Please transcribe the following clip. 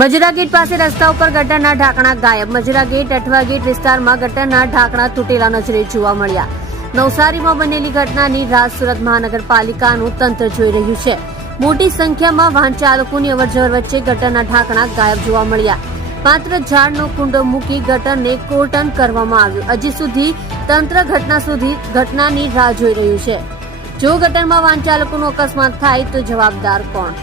મજરા gate પાસે રસ્તા ઉપર ગટરના ઢાંકણા ગાયબ। મજરા ગેટ અઠવા ગેટ વિસ્તારમાં ગટરના ઢાંકણા તૂટેલા નજરે જોવા મળ્યા। નવસારીમાં બનેલી ઘટનાની રાહ સુરત મહાનગરપાલિકાનું તંત્ર જોઈ રહ્યું છે। મોટી સંખ્યામાં વાહન ચાલકોની અવરજવર વચ્ચે ગટરના ઢાંકણા ગાયબ જોવા મળ્યા। માત્ર ઝાડનો કુંડો મૂકી ગટરને કોર્ટન કરવામાં આવ્યું। હજી સુધી તંત્ર ઘટનાની રાહ જોઈ રહ્યું છે। જો ગટરમાં વાહન ચાલકોનો અકસ્માત થાય તો જવાબદાર કોણ?